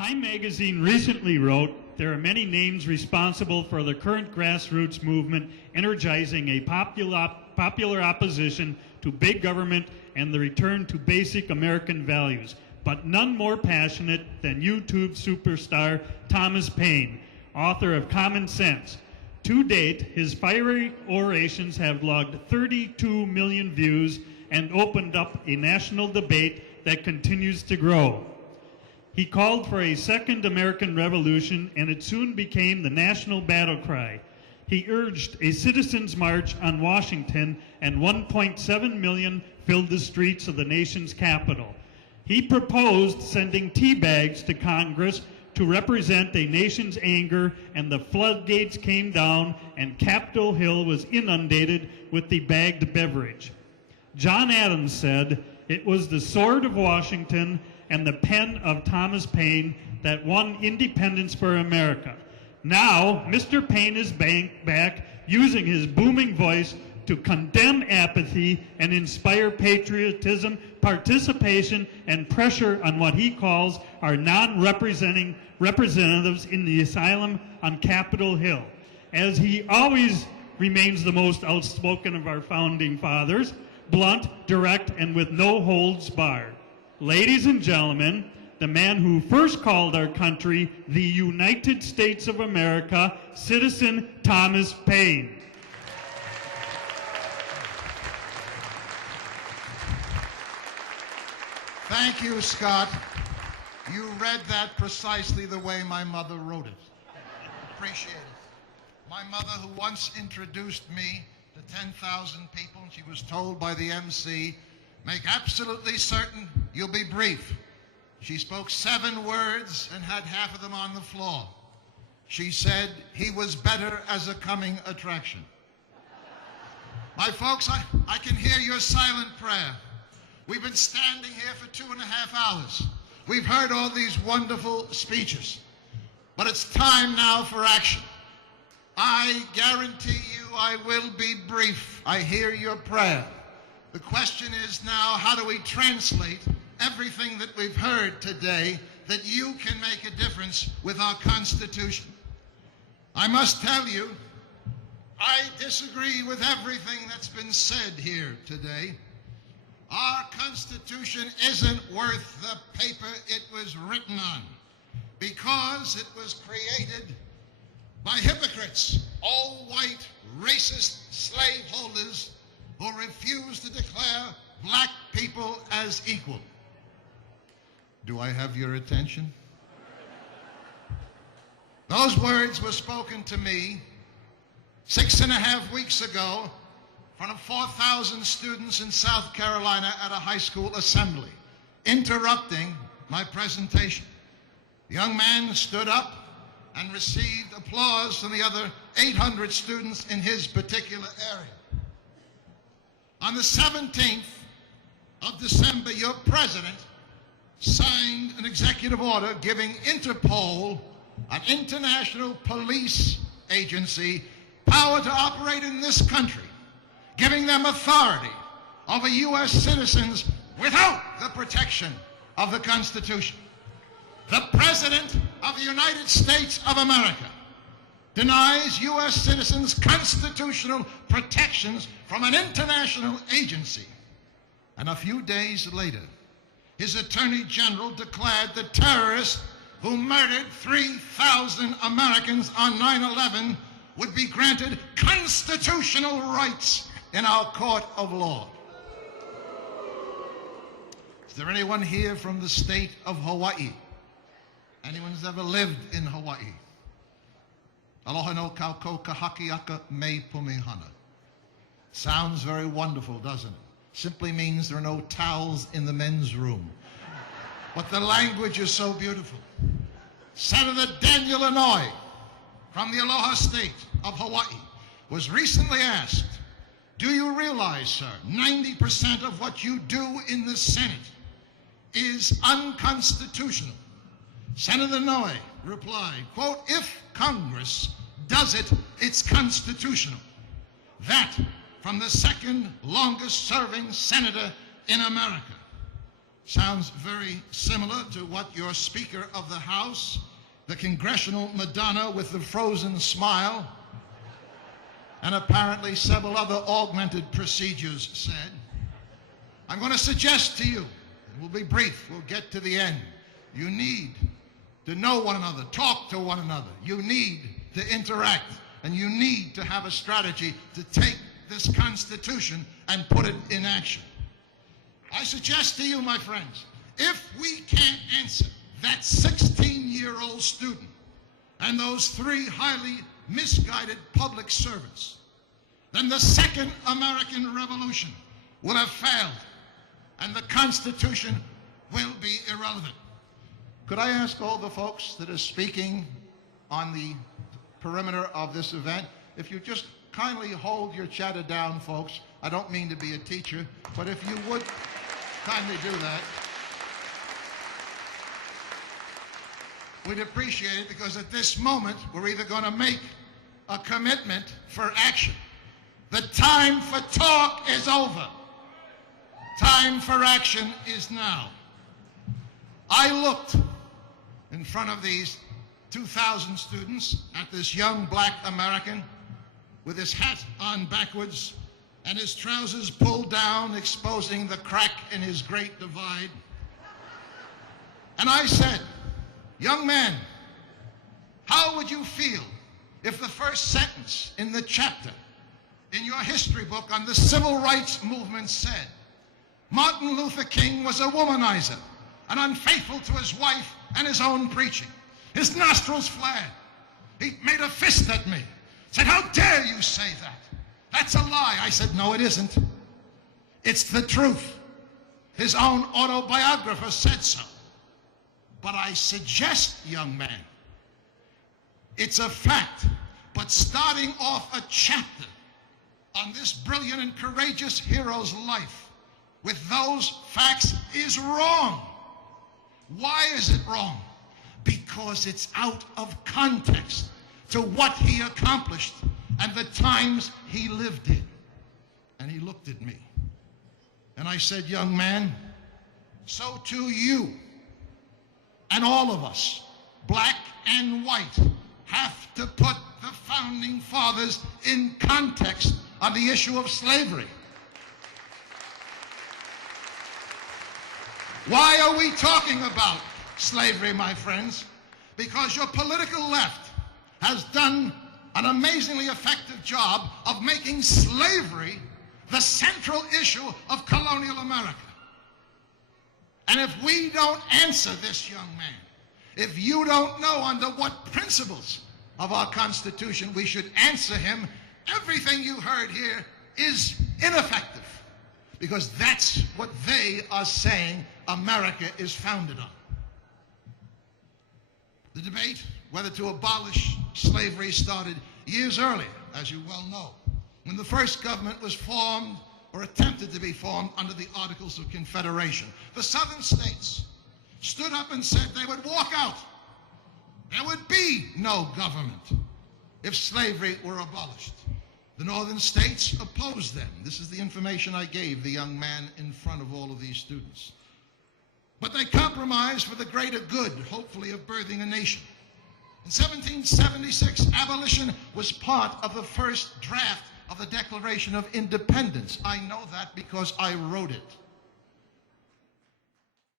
Time magazine recently wrote, there are many names responsible for the current grassroots movement energizing a popular opposition to big government and the return to basic American values, but none more passionate than YouTube superstar Thomas Paine, author of Common Sense. To date, his fiery orations have logged 32 million views and opened up a national debate that continues to grow. He called for a second American Revolution, and it soon became the national battle cry. He urged a citizens' march on Washington, and 1.7 million filled the streets of the nation's capital. He proposed sending tea bags to Congress to represent a nation's anger, and the floodgates came down, and Capitol Hill was inundated with the bagged beverage. John Adams said, "It was the sword of Washington and the pen of Thomas Paine that won independence for America." Now, Mr. Paine is back using his booming voice to condemn apathy and inspire patriotism, participation, and pressure on what he calls our non-representing representatives in the asylum on Capitol Hill. As he always remains the most outspoken of our founding fathers, blunt, direct, and with no holds barred. Ladies and gentlemen, the man who first called our country the United States of America, Citizen Thomas Paine. Thank you, Scott. You read that precisely the way my mother wrote it. Appreciate it. My mother, who once introduced me to 10,000 people, she was told by the MC, "Make absolutely certain you'll be brief." She spoke 7 words and had half of them on the floor. She said, "He was better as a coming attraction." My folks, I can hear your silent prayer. We've been standing here for 2.5 hours. We've heard all these wonderful speeches, but it's time now for action. I guarantee you I will be brief. I hear your prayer. The question is now, how do we translate everything that we've heard today that you can make a difference with our Constitution? I must tell you, I disagree with everything that's been said here today. Our Constitution isn't worth the paper it was written on because it was created by hypocrites, all white, racist slaveholders who refuse to declare black people as equal. Do I have your attention? Those words were spoken to me 6.5 weeks ago in front of 4,000 students in South Carolina at a high school assembly, interrupting my presentation. The young man stood up and received applause from the other 800 students in his particular area. On the 17th of December, your president signed an executive order giving Interpol, an international police agency, power to operate in this country, giving them authority over U.S. citizens without the protection of the Constitution. The President of the United States of America denies U.S. citizens constitutional protections from an international agency. And a few days later, his Attorney General declared the terrorists who murdered 3,000 Americans on 9/11 would be granted constitutional rights in our court of law. Is there anyone here from the state of Hawaii? Anyone who's ever lived in Hawaii? Aloha no kauko kahakiaka me pumihana. Sounds very wonderful, doesn't it? Simply means there are no towels in the men's room. But the language is so beautiful. Senator Daniel Inouye from the Aloha State of Hawaii was recently asked, "Do you realize, sir, 90% of what you do in the Senate is unconstitutional?" Senator Inouye replied, quote, "If Congress does it, it's constitutional." That from the second longest serving senator in America. sounds very similar to what your Speaker of the House, the Congressional Madonna with the frozen smile, and apparently several other augmented procedures said. I'm going to suggest to you, and we'll be brief, we'll get to the end, you need to know one another, talk to one another. You need to interact, and you need to have a strategy to take this Constitution and put it in action. I suggest to you, my friends, if we can't answer that 16-year-old student and those 3 highly misguided public servants, then the Second American Revolution will have failed, and the Constitution will be irrelevant. Could I ask all the folks that are speaking on the perimeter of this event, if you just kindly hold your chatter down, folks. I don't mean to be a teacher, but if you would kindly do that, we'd appreciate it, because at this moment, we're either going to make a commitment for action. The time for talk is over. Time for action is now. I looked in front of these 2,000 students at this young black American with his hat on backwards and his trousers pulled down, exposing the crack in his great divide. And I said, young man, how would you feel if the first sentence in the chapter in your history book on the civil rights movement said, Martin Luther King was a womanizer and unfaithful to his wife and his own preaching. His nostrils flared. He made a fist at me. Said, how dare you say that? That's a lie. I said, no, it isn't. It's the truth. His own autobiographer said so. But I suggest, young man, it's a fact. But starting off a chapter on this brilliant and courageous hero's life with those facts is wrong. Why is it wrong? Because it's out of context to what he accomplished and the times he lived in. And he looked at me. And I said, young man, so too you and all of us, black and white, have to put the founding fathers in context on the issue of slavery. Why are we talking about slavery, my friends? Because your political left has done an amazingly effective job of making slavery the central issue of colonial America. And if we don't answer this young man, if you don't know under what principles of our Constitution we should answer him, everything you heard here is ineffective. Because that's what they are saying America is founded on. The debate whether to abolish slavery started years earlier, as you well know, when the first government was formed or attempted to be formed under the Articles of Confederation. The southern states stood up and said they would walk out. There would be no government if slavery were abolished. The northern states opposed them. This is the information I gave the young man in front of all of these students. But they compromised for the greater good, hopefully, of birthing a nation. In 1776, abolition was part of the first draft of the Declaration of Independence. I know that because I wrote it.